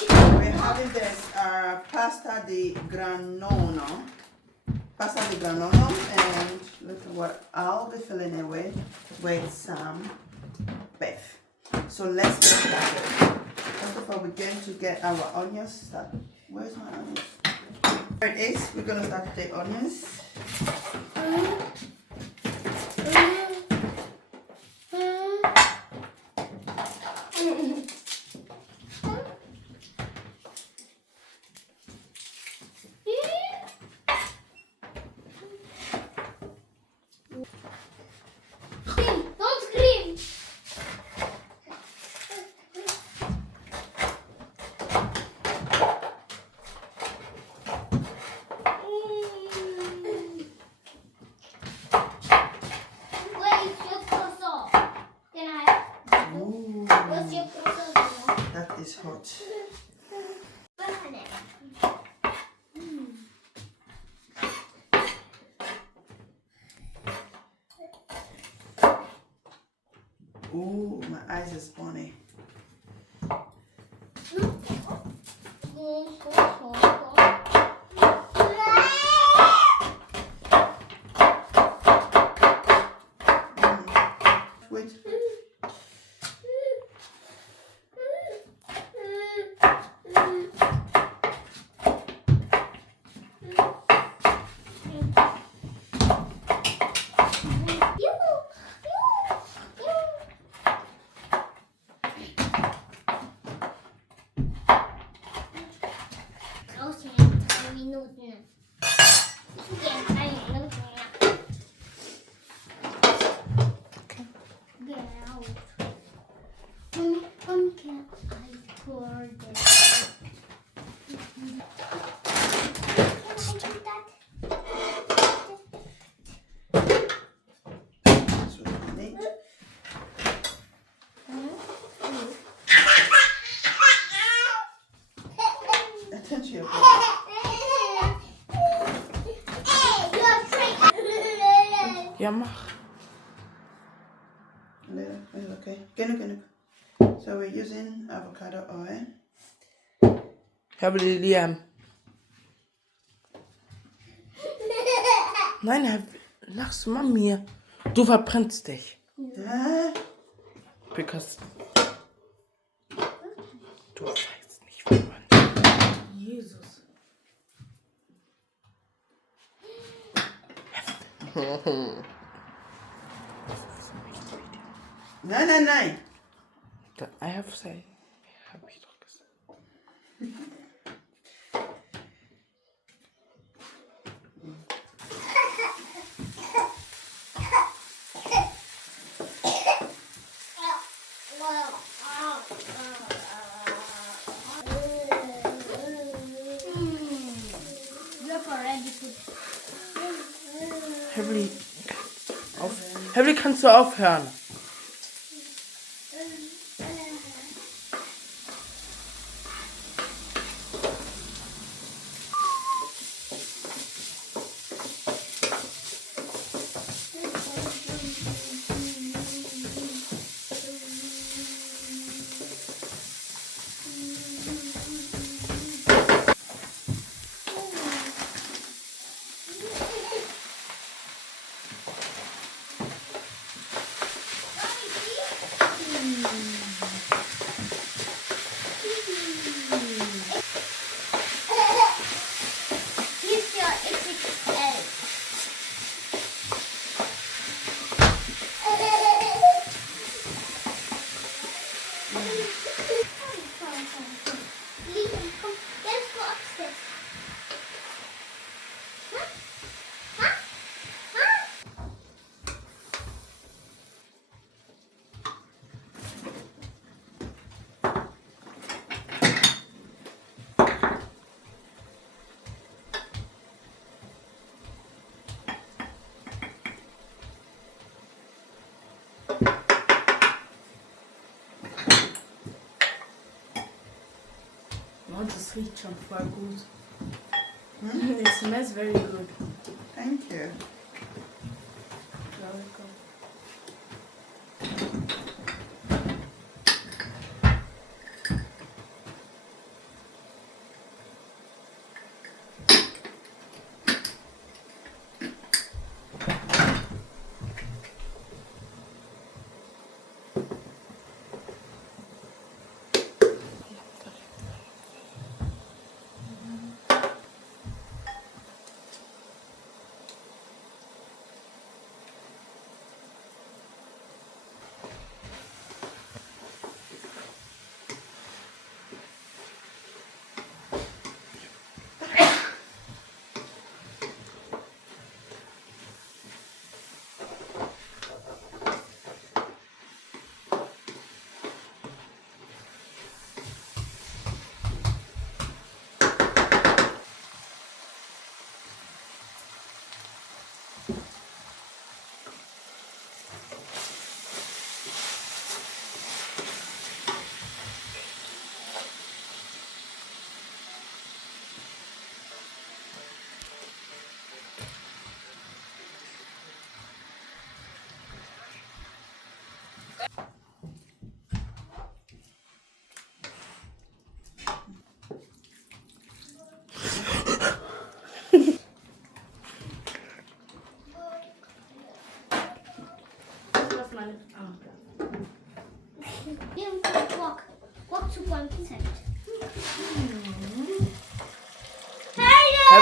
We're having this pasta di Gragnano. Pasta di Gragnano, and look at what I'll be filling it with some beef. So let's get started. First of all, we're going to get our onions started. Where's my onions? There it is. We're going to start with the onions. Don't scream! Where's your croissant? Can I have? Ooh, Where's your croissant? that is hot. Ooh, my eyes is burning. Wait. Minuten. Igen, 3 Minuten, ja. Genau. Und can I pour this? Can I do that? That's what I need. Attention, your Ja, mach. Okay. Genug. So we're using avocado oil. Ich habe die Liam. Nein, lachst du Mami. Du verbrennst dich. Because du weißt nicht, wie man. Jesus. Nein. I have to say. Hab ich doch gesagt. Heavy, kannst du aufhören? Oh, das riecht schon voll gut. It smells very good. Thank you. Welcome.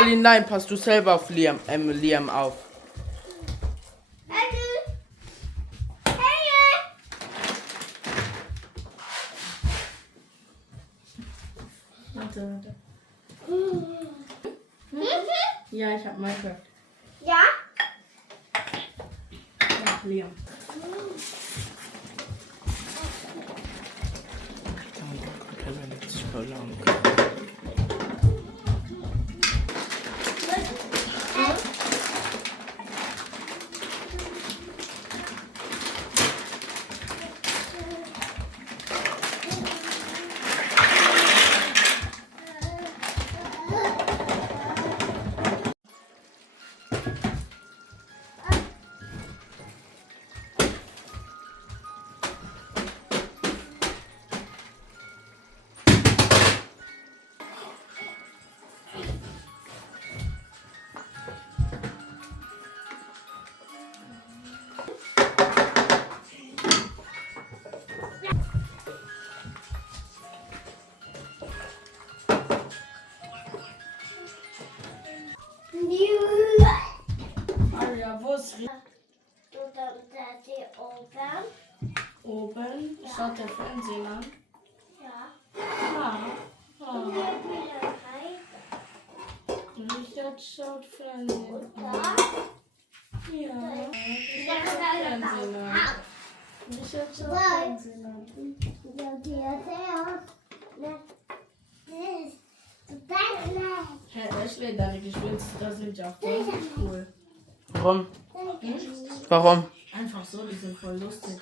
Evelyn, nein, passt du selber auf Liam auf. Warte. Ja, ich hab Minecraft. Ja? Ja, Liam. It's so long. Aria, wo ist oben? Schaut der Fernsehen an? Ja. Richard schaut Fernsehen an. Da? Ja. Richard schaut Nein. Fernsehen an. Hey, Ashley, deine Geschwister sind ja voll cool. Warum? Warum? Einfach so, die sind voll lustig.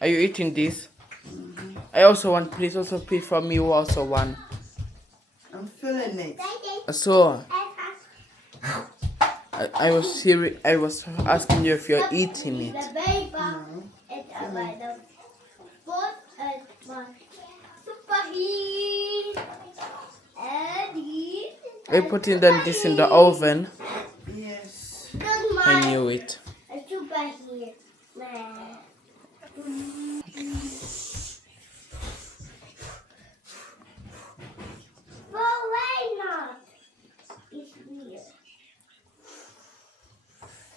Are you eating this? I also want, please also pick from you also one. I'm feeling it. So, I was asking you if you're eating it. Are you putting then this in the oven? Yes. I knew it.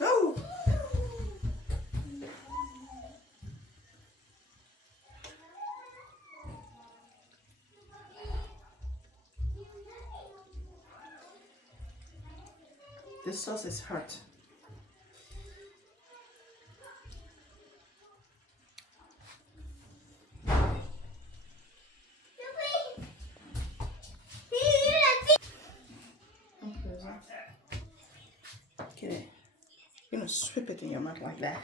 Oh. This sauce is hot. Okay. You're gonna sweep it in your mouth like that.